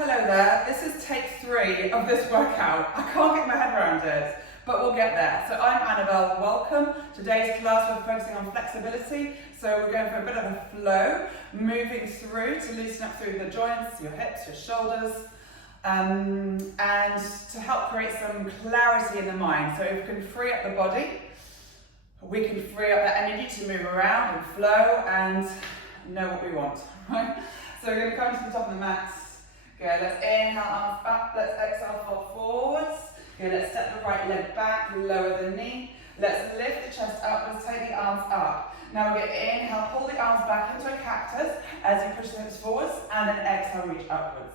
Hello there, this is take 3 of this workout. I can't get my head around it, but we'll get there. So I'm Annabelle, welcome. Today's class we're focusing on flexibility, so we're going for a bit of a flow, moving through to loosen up through the joints, your hips, your shoulders, and to help create some clarity in the mind. So if we can free up the body, we can free up that energy to move around and flow and know what we want, right? So we're going to come to the top of the mat. Good, let's inhale, arms up, let's exhale, fall forwards. Good, let's step the right leg back, lower the knee. Let's lift the chest up, let's take the arms up. Now we're going to inhale, pull the arms back into a cactus as you push the hips forwards, and then exhale, reach upwards.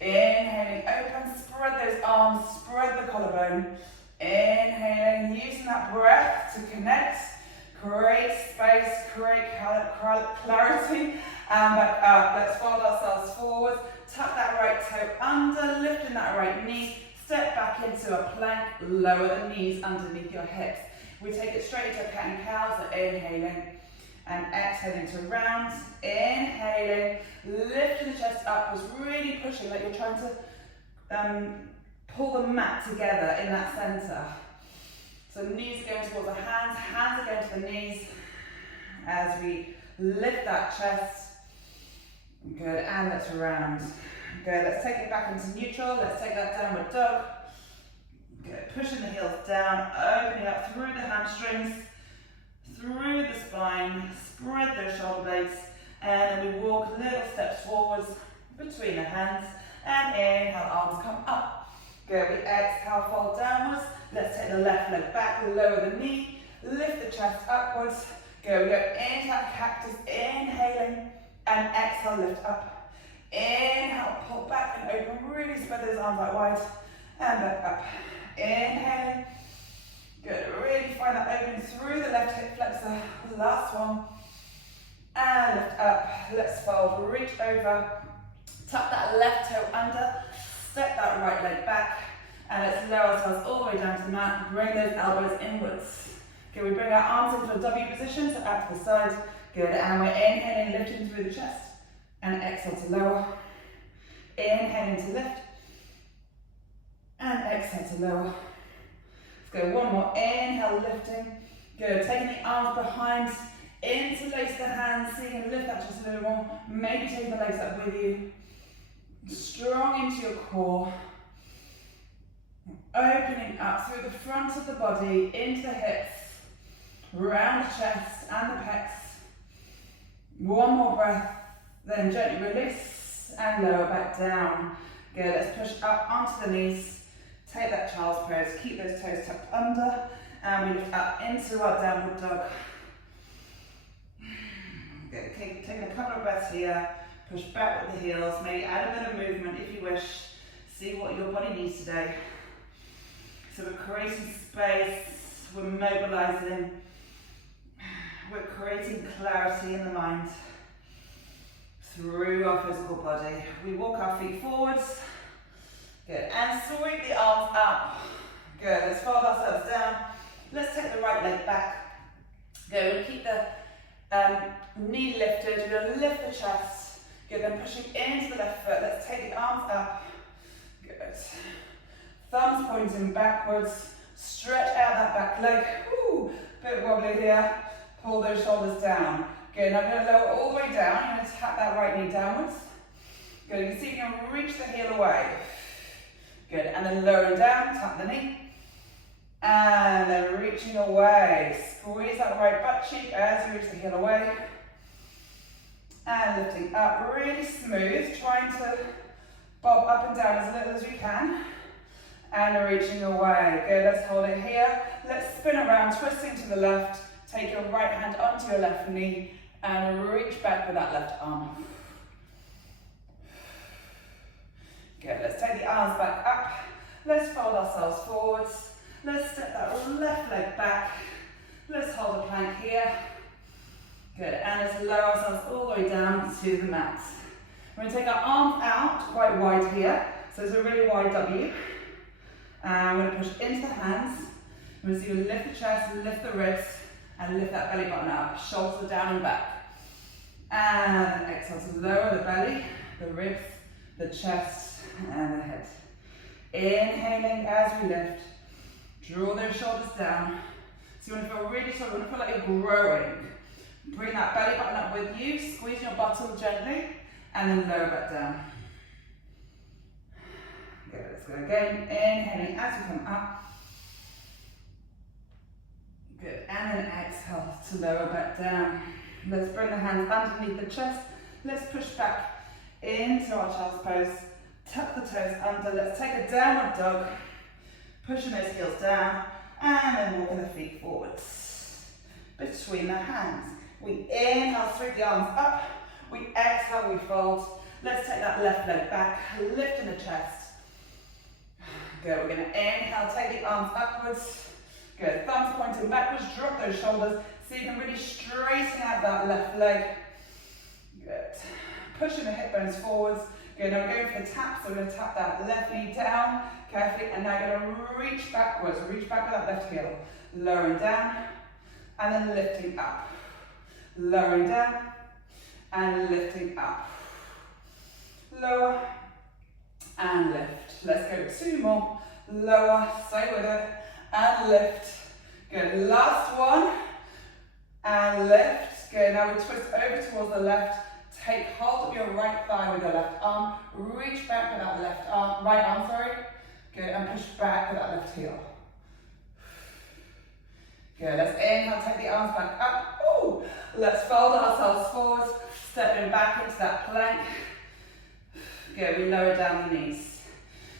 Inhaling, open, spread those arms, spread the collarbone. Inhaling, using that breath to connect, create space, create clarity, and back up. Let's fold ourselves forwards. Tuck that right toe under, lifting that right knee, step back into a plank, lower the knees underneath your hips. We take it straight into a cat and cow, so inhaling and exhaling to round. Inhaling, lifting the chest upwards, really pushing like you're trying to pull the mat together in that center. So knees are going towards the hands, hands are going to the knees as we lift that chest. Good, and let's round. Good, let's take it back into neutral. Let's take that downward dog. Good, pushing the heels down, opening up through the hamstrings, through the spine, spread those shoulder blades, and then we walk little steps forwards between the hands, and inhale, arms come up. Good, we exhale, fold downwards. Let's take the left leg back, lower the knee, lift the chest upwards. Good, we go into that cactus, inhaling, and exhale, lift up. Inhale, pull back and open, really spread those arms out wide, and back up. Inhaling, good, really find that opening through the left hip flexor, last one, and lift up, let's fold, reach over, tuck that left toe under, step that right leg back, and let's lower ourselves all the way down to the mat, bring those elbows inwards. Okay, we bring our arms into a W position, so out to the side. Good, and we're inhaling, lifting through the chest, and exhale to lower. Inhaling to lift, and exhale to lower. Let's go one more, inhale, lifting. Good, taking the arms behind, interlace the hands, so you can lift that just a little more. Maybe take the legs up with you. Strong into your core. Opening up through the front of the body, into the hips, round the chest and the pecs. One more breath, then gently release and lower back down. Good, let's push up onto the knees. Take that child's pose, keep those toes tucked under, and we lift up into our downward dog. Good, okay, taking a couple of breaths here. Push back with the heels, maybe add a bit of movement if you wish. See what your body needs today. So we're creating space, we're mobilizing. We're creating clarity in the mind through our physical body. We walk our feet forwards. Good. And sweep the arms up. Good. Let's fold ourselves down. Let's take the right leg back. Good. We'll keep the knee lifted. We're going to lift the chest. Good. Then pushing into the left foot. Let's take the arms up. Good. Thumbs pointing backwards. Stretch out that back leg. Woo. Bit wobbly here. Pull those shoulders down. Good, now I'm going to lower all the way down. I'm going to tap that right knee downwards. Good, you can see you can reach the heel away. Good, and then lowering down, tap the knee. And then reaching away. Squeeze that right butt cheek as you reach the heel away. And lifting up, really smooth. Trying to bob up and down as little as we can. And reaching away. Good, let's hold it here. Let's spin around, twisting to the left. Take your right hand onto your left knee and reach back with that left arm. Good, let's take the arms back up. Let's fold ourselves forwards. Let's step that left leg back. Let's hold a plank here. Good, and let's lower ourselves all the way down to the mat. We're going to take our arms out quite wide here. So it's a really wide W. And we're going to push into the hands. We're going to see you lift the chest, lift the ribs, and lift that belly button up, shoulders down and back. And exhale to lower the belly, the ribs, the chest and the head. Inhaling as we lift. Draw those shoulders down. So you want to feel really solid, you want to feel like you're growing. Bring that belly button up with you, squeeze your bottom gently, and then lower back down. Good, let's go again. Inhaling as you come up. Good, and then exhale to lower back down. Let's bring the hands underneath the chest. Let's push back into our child's pose. Tuck the toes under. Let's take a downward dog. Pushing those heels down, and then walking the feet forwards. Between the hands. We inhale, sweep the arms up. We exhale, we fold. Let's take that left leg back, lifting the chest. Good, we're going to inhale, take the arms upwards. Good, thumbs pointing backwards, drop those shoulders so you can really straighten out that left leg. Good. Pushing the hip bones forwards. Good, now we're going for the tap, so we're going to tap that left knee down carefully, and now you're going to reach backwards, reach back with that left heel. Lowering down, and then lifting up. Lowering down, and lifting up. Lower, and lift. Let's go 2 more. Lower, stay with it, and lift. Good, last one, and lift. Good, now we twist over towards the left. Take hold of your right thigh with your left arm. Reach back with that left arm, right arm, sorry. Good, and push back with that left heel. Good, let's inhale, take the arms back up. Ooh. Let's fold ourselves forward, stepping back into that plank. Good, we lower down the knees.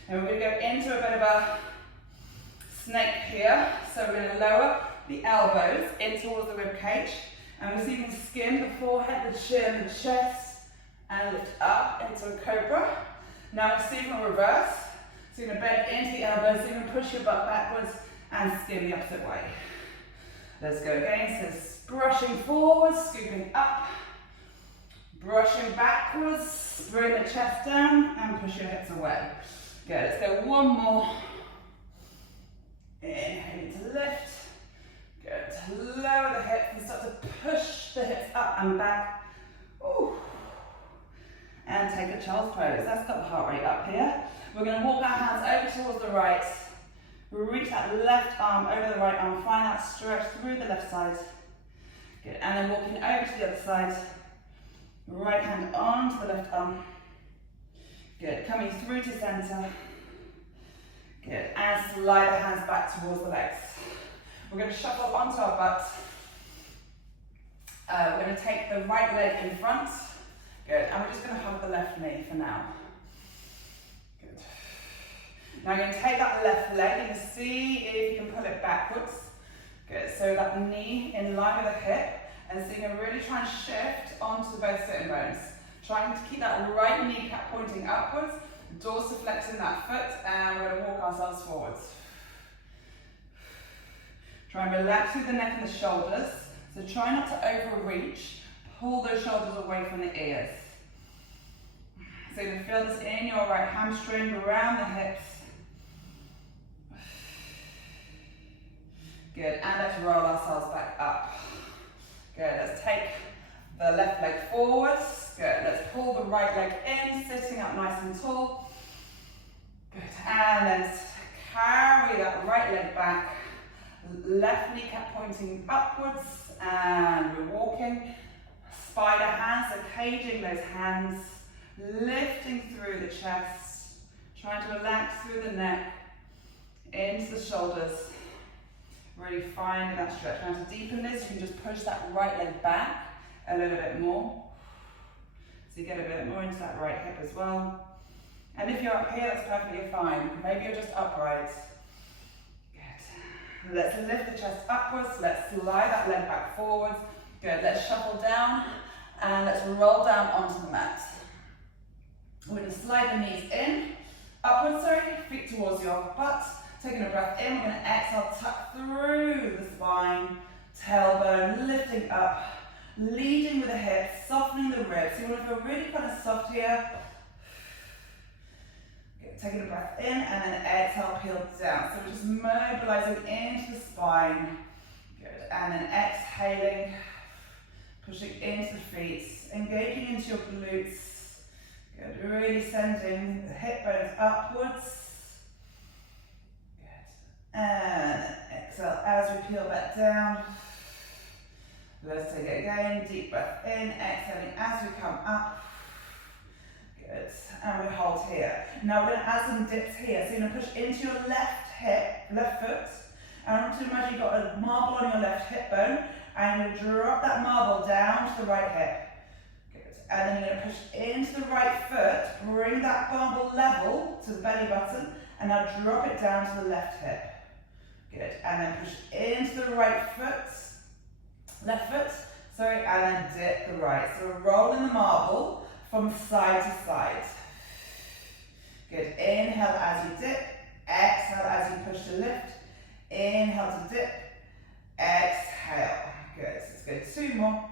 And we're going to go into a bit of a snake here. So we're going to lower the elbows in towards the rib cage. And we're seeing the skin, the forehead, the chin, the chest, and lift up into a cobra. Now we're seeing a reverse. So you're going to bend into the elbows, so you're going to push your butt backwards and skin the opposite way. Let's go again. So brushing forwards, scooping up, brushing backwards, bring the chest down and push your hips away. Good, let's go 1 more. Inhaling to lift. Good, lower the hips and start to push the hips up and back. Ooh. And take a child's pose. That's got the heart rate up here. We're going to walk our hands over towards the right. Reach that left arm over the right arm. Find that stretch through the left side. Good, and then walking over to the other side. Right hand onto the left arm. Good, coming through to center. Good, and slide the hands back towards the legs. We're going to shuffle onto our butt. We're going to take the right leg in front. Good, and we're just going to hug the left knee for now. Good. Now you're going to take that left leg and see if you can pull it backwards. Good, so that knee in line with the hip. And so you're going to really try and shift onto both sitting bones. Trying to keep that right kneecap pointing upwards, dorsiflexing that foot, and we're going to walk ourselves forwards. Try and relax through the neck and the shoulders. So try not to overreach. Pull those shoulders away from the ears. So you're going to feel this in your right hamstring, around the hips. Good, and let's roll ourselves back up. Good, let's take the left leg forwards. Good, let's pull the right leg in, sitting up nice and tall. Good, and then carry that right leg back. Left kneecap pointing upwards, and we're walking. Spider hands, so caging those hands, lifting through the chest, trying to relax through the neck, into the shoulders. Really finding that stretch. Now to deepen this, you can just push that right leg back a little bit more. So you get a bit more into that right hip as well. And if you're up here, that's perfectly fine. Maybe you're just upright. Good. Let's lift the chest upwards. Let's slide that leg back forwards. Good. Let's shuffle down and let's roll down onto the mat. We're going to slide the knees in, upwards, feet towards your butt. Taking a breath in, we're going to exhale, tuck through the spine, tailbone, lifting up, leading with the hips, softening the ribs. So you want to feel really kind of soft here. Good. Taking a breath in and then exhale, peel down. So we're just mobilizing into the spine. Good. And then exhaling, pushing into the feet, engaging into your glutes. Good, really sending the hip bones upwards. Good. And exhale as we peel back down. Let's take it again, deep breath in, exhaling as we come up. Good, and we hold here. Now we're going to add some dips here. So you're going to push into your left hip, left foot. And I want to imagine you've got a marble on your left hip bone. And you're going to drop that marble down to the right hip. Good, and then you're going to push into the right foot, bring that marble level to the belly button, and now drop it down to the left hip. Good, and then push into the right foot, left foot, sorry, and then dip the right. So we're rolling the marble from side to side. Good, inhale as you dip, exhale as you push to lift, inhale to dip, exhale. Good, so let's go 2 more,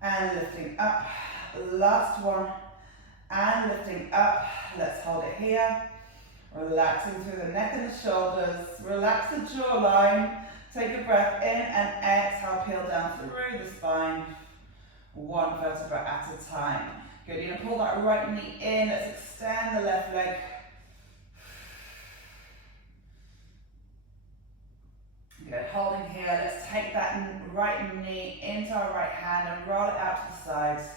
and lifting up, last one, and lifting up. Let's hold it here, relaxing through the neck and the shoulders, relax the jawline, take a breath in and exhale, peel down through the spine, 1 vertebra at a time. Good, you're going to pull that right knee in, let's extend the left leg. Good, holding here, let's take that right knee into our right hand and roll it out to the sides.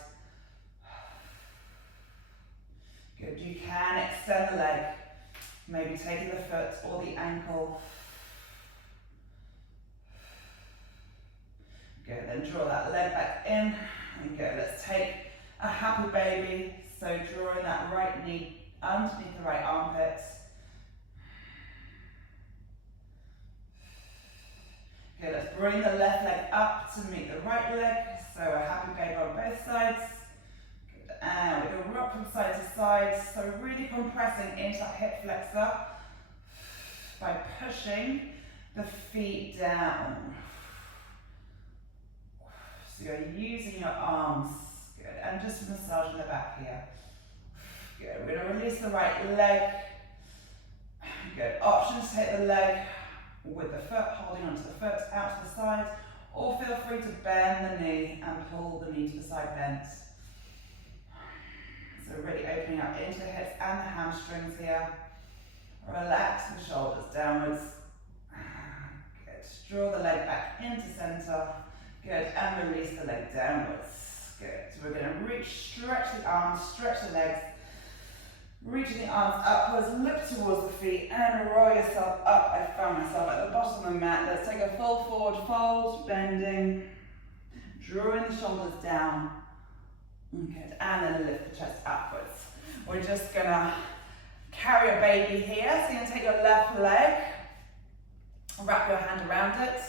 Good, you can extend the leg, maybe taking the foot or the ankle. Good, then draw that leg back in, and good, let's take a happy baby. So drawing that right knee underneath the right armpit. Okay, let's bring the left leg up to meet the right leg. So a happy baby on both sides. Good. And we're going to rock from side to side. So really compressing into that hip flexor by pushing the feet down. So you're using your arms. Good. And just massaging the back here. Good. We're going to release the right leg. Good. Options to take the leg with the foot, holding onto the foot, out to the side, or feel free to bend the knee and pull the knee to the side bent. So really opening up into the hips and the hamstrings here. Relax the shoulders downwards. Good. Draw the leg back into center. Good. And release the leg downwards. Good. So we're going to reach, stretch the arms, stretch the legs. Reaching the arms upwards, look towards the feet and roll yourself up. I found myself at the bottom of the mat. Let's take a full forward fold, bending, drawing the shoulders down. Good, and then lift the chest upwards. We're just gonna carry a baby here. So you're gonna take your left leg, wrap your hand around it,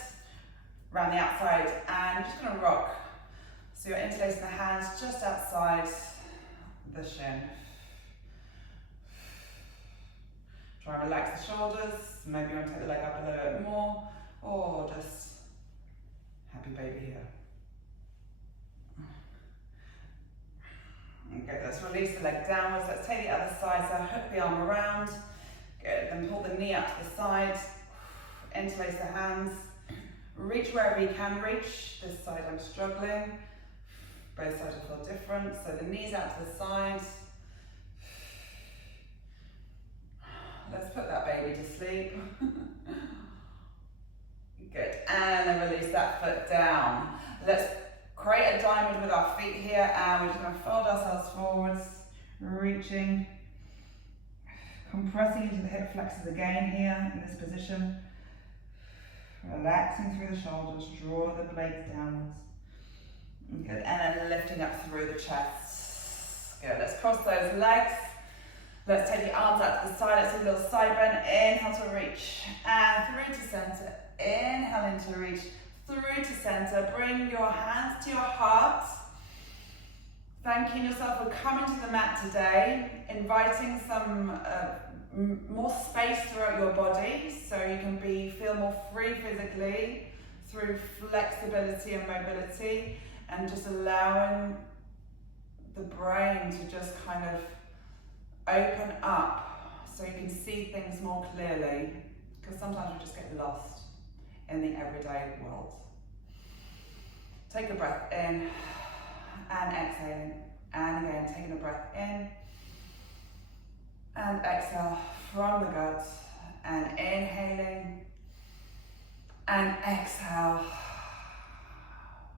around the outside, and you're just gonna rock. So you're interlacing the hands just outside the shin. Try and relax the shoulders, maybe you want to take the leg up a little bit more, or just happy baby here. Okay, let's release the leg downwards. Let's take the other side, so hook the arm around. Good, then pull the knee up to the side, interlace the hands, reach wherever you can reach. This side I'm struggling, both sides will feel different. So the knees out to the side. Let's put that baby to sleep. Good, and then release that foot down. Let's create a diamond with our feet here, and we're just going to fold ourselves forwards, reaching, compressing into the hip flexors again here in this position. Relaxing through the shoulders, draw the blades downwards. Good, and then lifting up through the chest. Good, let's cross those legs. Let's take the arms out to the side. Let's do a little side bend. Inhale to reach, and through to center. Inhale in to reach, through to center. Bring your hands to your heart. Thanking yourself for coming to the mat today. Inviting some more space throughout your body, so you can feel more free physically through flexibility and mobility, and just allowing the brain to just kind of open up so you can see things more clearly, because sometimes we just get lost in the everyday world. Take a breath in and exhaling, and again taking a breath in And exhale from the gut. And inhaling and exhale